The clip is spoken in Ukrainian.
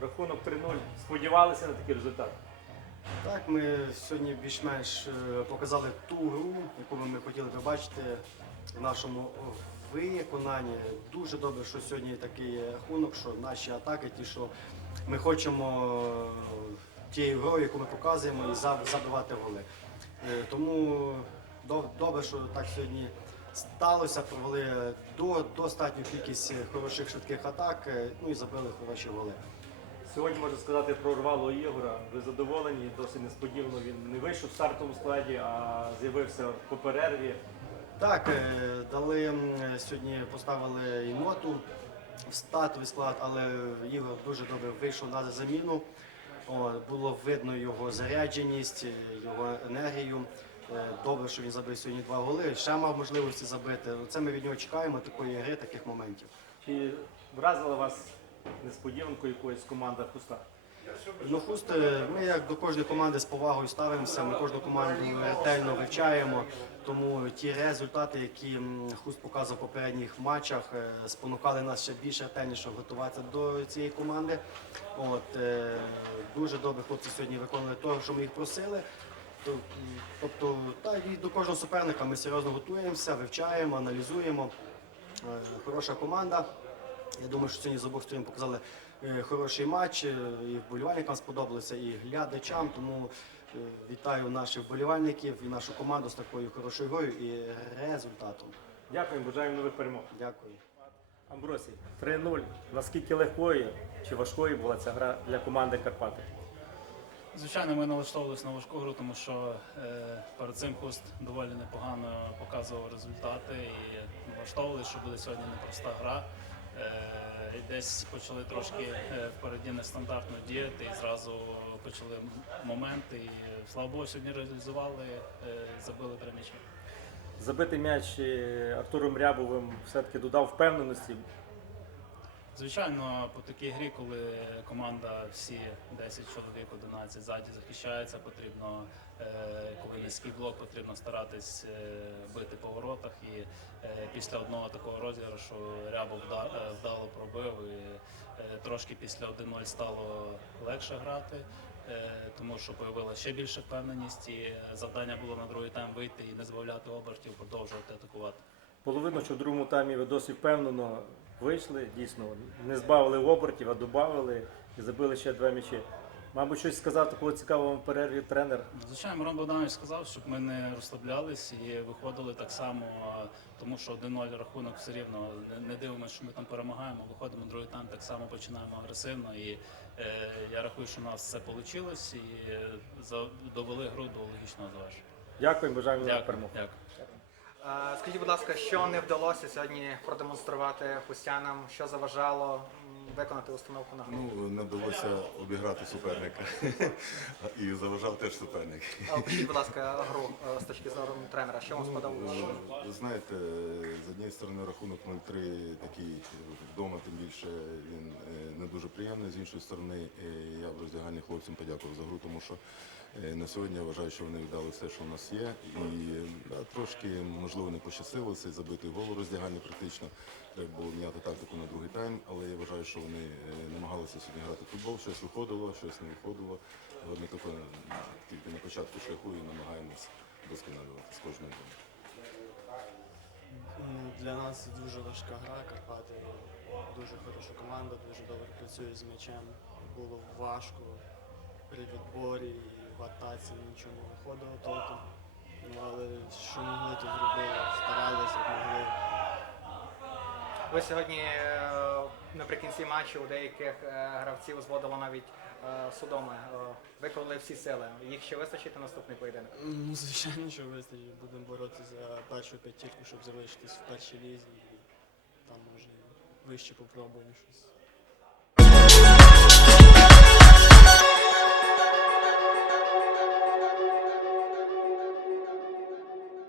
рахунок 3-0. Сподівалися на такий результат. Так, ми сьогодні більш-менш е, показали ту гру, яку ми хотіли би бачити в нашому виконанні. Дуже добре, що сьогодні такий рахунок, що наші атаки, ті, що ми хочемо е, тією грою, яку ми показуємо, і забивати голи. Е, Тому добре, що так сьогодні сталося. Провели до, достатню кількість хороших швидких атак, ну і забили хороші голи. Сьогодні можна сказати про Рвало Ігора. Ви задоволені, досить несподівано він не вийшов в стартовому складі, а з'явився по перерві. Так, е, дали сьогодні поставили і ноту в статовий склад, але Ігор дуже добре вийшов на заміну. О, було видно його зарядженість, е, його енергію. Е, Добре, що він забив сьогодні два голи. Ще мав можливості забити. Це ми від нього чекаємо, такої гри, таких моментів. Чи вразила вас несподіванку якоїсь команда Хуста? Ну, хуст, е, ми як до кожної команди з повагою ставимося, ми кожну команду ретельно вивчаємо. Тому ті результати, які хуст показував в попередніх матчах, е, спонукали нас ще більш ретельніше готуватися до цієї команди. От, е, дуже добре хлопці сьогодні виконали те, що ми їх просили. Тобто, та і до кожного суперника ми серйозно готуємося, вивчаємо, аналізуємо. Хороша команда. Я думаю, що сьогодні з обох сторін показали е, хороший матч. е, І вболівальникам сподобалося, і глядачам. Тому е, вітаю наших вболівальників і нашу команду з такою хорошою грою і результатом. Дякую, бажаємо нових перемог. Дякую. Амбросій, 3-0. Наскільки легкою чи важкою була ця гра для команди Карпати? Звичайно, ми налаштовувалися на важку гру, тому що е, перед цим Хуст доволі непогано показував результати і налаштовувалися, що буде сьогодні непроста гра. Е, десь почали трошки е, впереді нестандартно діяти і зразу почали моменти. І, слава Богу, сьогодні реалізували, е, забили три м'ячі. Забитий м'яч Артуром Рябовим все-таки додав впевненості. Звичайно, по такій грі, коли команда всі 10 чоловік, 11 ззаді захищається, потрібно, е, коли низький блок, потрібно старатись е, бити по воротах. І е, після одного такого розіграшу Рябов вда- вдало пробив. І трошки після 1-0 стало легше грати. Тому що появилася ще більше впевненість, і завдання було на другий тайм вийти і не збавляти обертів, продовжувати атакувати. Було видно, що в другому таймі ви досить впевнено вийшли, дійсно, не збавили обертів, а додали і забили ще два м'ячі. Мабуть, щось сказав такого цікавого в перерві тренер. Звичайно, Мирон Богданович сказав, щоб ми не розслаблялись і виходили так само, тому що 1-0 рахунок все рівно не, дивимося, що ми там перемагаємо. Виходимо другий тайм, так само починаємо агресивно. І е, я рахую, що у нас все вийшло і е, за, довели гру до логічного завершення. Дякую, бажаємо нових Дякую. Дякую. Е, Скажіть, будь ласка, що не вдалося сьогодні продемонструвати хустянам, що заважало виконати установку на гру? Ну, не вдалося обіграти суперника. І заважав теж суперник. А Опишіть, будь ласка, гру е, з точки зору тренера. Що вам сподобалося? Ви знаєте, з однієї сторони рахунок 0-3 такий вдома, тим більше він е, не дуже приємний. З іншої сторони, е, я в роздяганні хлопцям подякував за гру, тому що е, на сьогодні я вважаю, що вони віддали все, що в нас є. І да, трошки, можливо, не пощастило цей забитий гол у практично. Треба було міняти тактику на другий тайм, але я вважаю, що вони е, намагалися сьогодні грати в футбол, щось виходило, щось не виходило. Але ми тільки, тільки на початку шляху і намагаємось досконалювати з кожним днем. Ну, Для нас дуже важка гра. Карпати дуже хороша команда, дуже добре працює з м'ячем. Було важко при відборі і в атаці нічого не виходило толком. Ну, але що могли, то зробили, старалися, як могли. Ви сьогодні е, наприкінці матчу у деяких е, гравців зводило навіть е, судоми. Виконали Виклали всі сили. Їх ще вистачить на наступний поєдинок. Ну, звичайно, що вистачить. Будемо боротися за першу п'ятірку, щоб залишитись в першій лізі. І там може вище попробуємо щось.